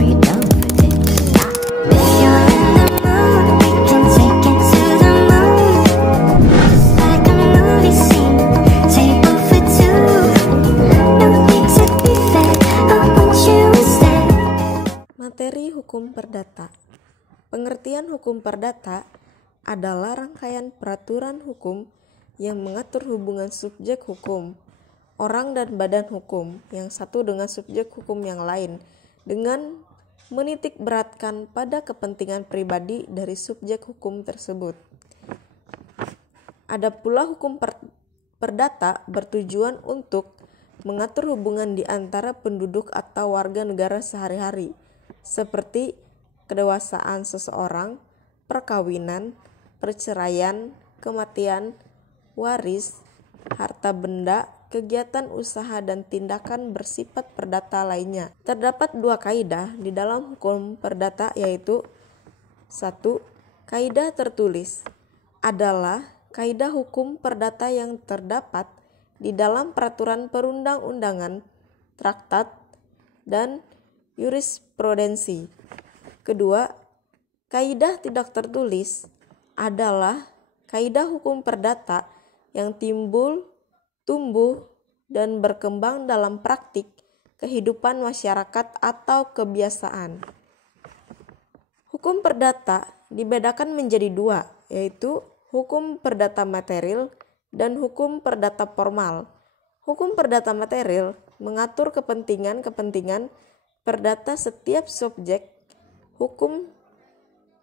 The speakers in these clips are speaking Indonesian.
before you done with it. If you're in the mood, we can take it to the moon. Like a movie scene, table for two. No need to be fair, I want you instead. Materi hukum perdata. Pengertian hukum perdata adalah rangkaian peraturan hukum yang mengatur hubungan subjek hukum, orang dan badan hukum yang satu dengan subjek hukum yang lain, dengan menitik beratkan pada kepentingan pribadi dari subjek hukum tersebut. Ada pula hukum perdata bertujuan untuk mengatur hubungan di antara penduduk atau warga negara sehari-hari, seperti kedewasaan seseorang, perkawinan, perceraian, kematian, waris, harta benda, kegiatan usaha dan tindakan bersifat perdata lainnya. Terdapat dua kaidah di dalam hukum perdata, yaitu 1. Kaidah tertulis adalah kaidah hukum perdata yang terdapat di dalam peraturan perundang-undangan, traktat, dan jurisprudensi. Kedua, kaidah tidak tertulis adalah kaidah hukum perdata yang timbul, tumbuh, dan berkembang dalam praktik kehidupan masyarakat atau kebiasaan. Hukum perdata dibedakan menjadi dua, yaitu hukum perdata material dan hukum perdata formal. Hukum perdata material mengatur kepentingan-kepentingan perdata setiap subjek hukum,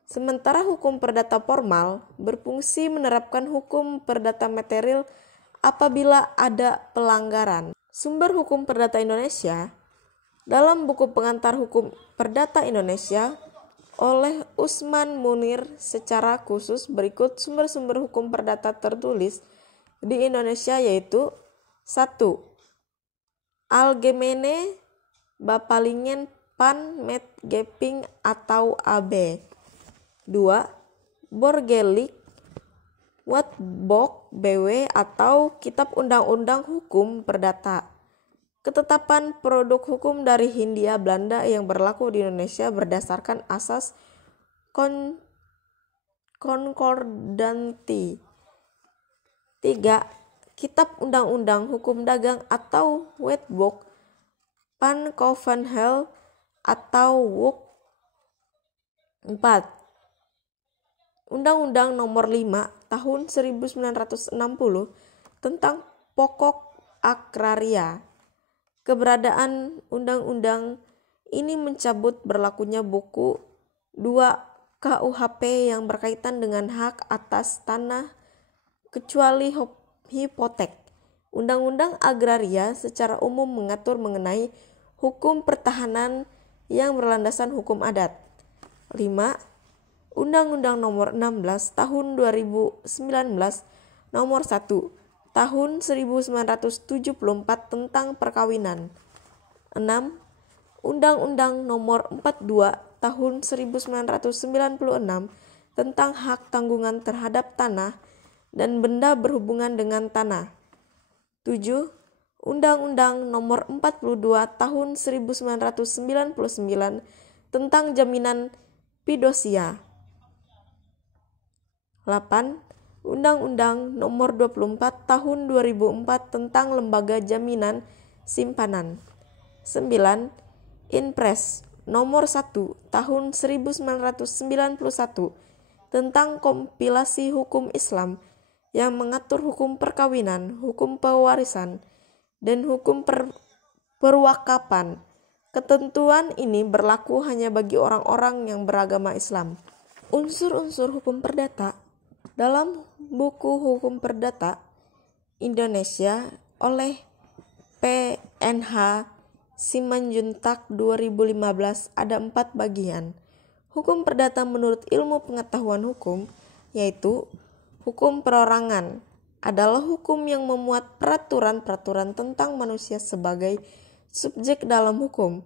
sementara hukum perdata formal berfungsi menerapkan hukum perdata material apabila ada pelanggaran. Sumber hukum perdata Indonesia dalam buku pengantar hukum perdata Indonesia oleh Usman Munir secara khusus berikut sumber-sumber hukum perdata tertulis di Indonesia, yaitu 1. Algemene Bapalingen Pan Met Geping atau AB. 2. Borgelik Wetboek BW atau Kitab Undang-Undang Hukum Perdata. Ketetapan produk hukum dari Hindia Belanda yang berlaku di Indonesia berdasarkan asas konkordanti. 3. Kitab Undang-Undang Hukum Dagang atau Wetboek Pan Kouvenhel atau WUK. 4. Undang-Undang Nomor 5 Tahun 1960 tentang pokok agraria. Keberadaan undang-undang ini mencabut berlakunya buku 2 KUHP yang berkaitan dengan hak atas tanah kecuali hipotek. Undang-undang agraria secara umum mengatur mengenai hukum pertahanan yang berlandasan hukum adat. 5. Undang-Undang Nomor 16 Tahun 2019 Nomor 1 Tahun 1974 tentang perkawinan. 6. Undang-Undang Nomor 42 Tahun 1996 tentang hak tanggungan terhadap tanah dan benda berhubungan dengan tanah. 7. Undang-Undang Nomor 42 Tahun 1999 tentang jaminan fidusia. 8. Undang-Undang Nomor 24 Tahun 2004 tentang lembaga jaminan simpanan. 9. Inpres Nomor 1 Tahun 1991 tentang kompilasi hukum Islam yang mengatur hukum perkawinan, hukum pewarisan, dan hukum perwakapan. Ketentuan ini berlaku hanya bagi orang-orang yang beragama Islam. Unsur-unsur hukum perdata dalam buku hukum perdata Indonesia oleh PNH Simanjuntak 2015 ada 4 bagian. Hukum perdata menurut ilmu pengetahuan hukum, yaitu hukum perorangan, adalah hukum yang memuat peraturan-peraturan tentang manusia sebagai subjek dalam hukum.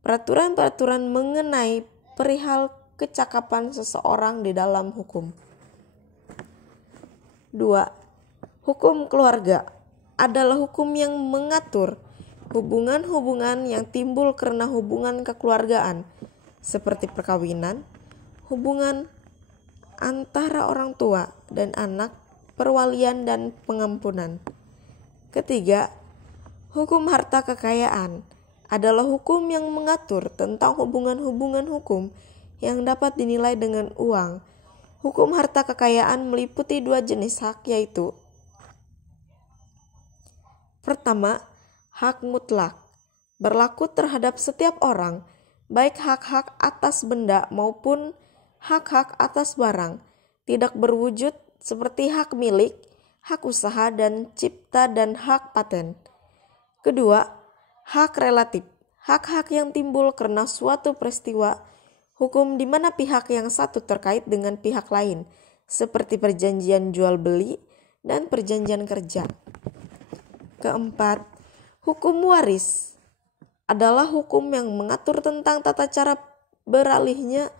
Peraturan-peraturan mengenai perihal kecakapan seseorang di dalam hukum. 2. Hukum keluarga adalah hukum yang mengatur hubungan-hubungan yang timbul karena hubungan kekeluargaan seperti perkawinan, hubungan antara orang tua dan anak, perwalian dan pengampunan. Ketiga, hukum harta kekayaan adalah hukum yang mengatur tentang hubungan-hubungan hukum yang dapat dinilai dengan uang. Hukum harta kekayaan meliputi dua jenis hak, yaitu pertama, hak mutlak, berlaku terhadap setiap orang, baik hak-hak atas benda maupun hak-hak atas barang, tidak berwujud seperti hak milik, hak usaha dan cipta dan hak paten. Kedua, hak relatif, hak-hak yang timbul karena suatu peristiwa hukum di mana pihak yang satu terkait dengan pihak lain, seperti perjanjian jual beli dan perjanjian kerja. Keempat, hukum waris adalah hukum yang mengatur tentang tata cara beralihnya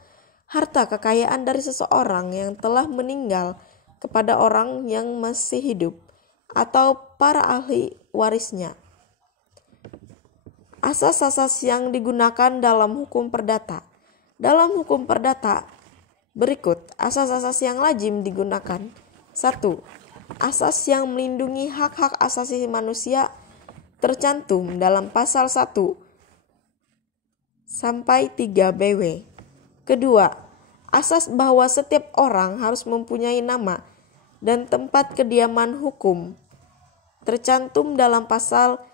harta kekayaan dari seseorang yang telah meninggal kepada orang yang masih hidup atau para ahli warisnya. Asas-asas yang digunakan dalam hukum perdata. Dalam hukum perdata, berikut asas-asas yang lazim digunakan. 1. Asas yang melindungi hak-hak asasi manusia tercantum dalam pasal 1 sampai 3 BW. Kedua, asas bahwa setiap orang harus mempunyai nama dan tempat kediaman hukum tercantum dalam pasal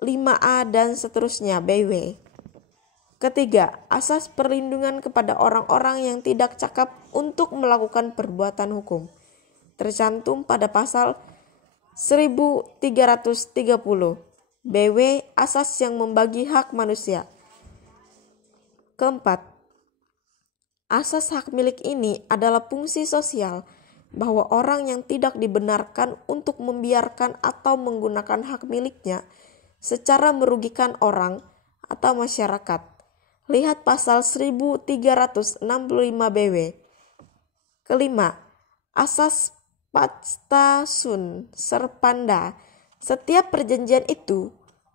5A dan seterusnya BW. Ketiga, asas perlindungan kepada orang-orang yang tidak cakap untuk melakukan perbuatan hukum tercantum pada pasal 1330 BW, asas yang membagi hak manusia. Keempat, asas hak milik ini adalah fungsi sosial bahwa orang yang tidak dibenarkan untuk membiarkan atau menggunakan hak miliknya secara merugikan orang atau masyarakat. Lihat pasal 1365 BW. Kelima, asas pacta sunt serpanda. Setiap perjanjian itu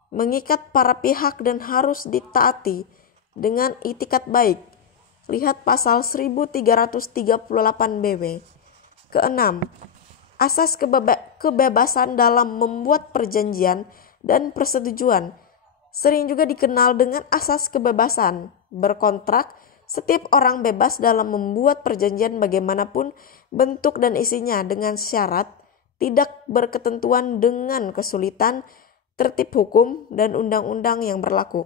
mengikat para pihak dan harus ditaati dengan itikat baik. Lihat pasal 1338 BW. Keenam, asas kebebasan dalam membuat perjanjian dan persetujuan sering juga dikenal dengan asas kebebasan berkontrak. Setiap orang bebas dalam membuat perjanjian bagaimanapun bentuk dan isinya dengan syarat tidak berketentuan dengan kesulitan, tertib hukum, dan undang-undang yang berlaku.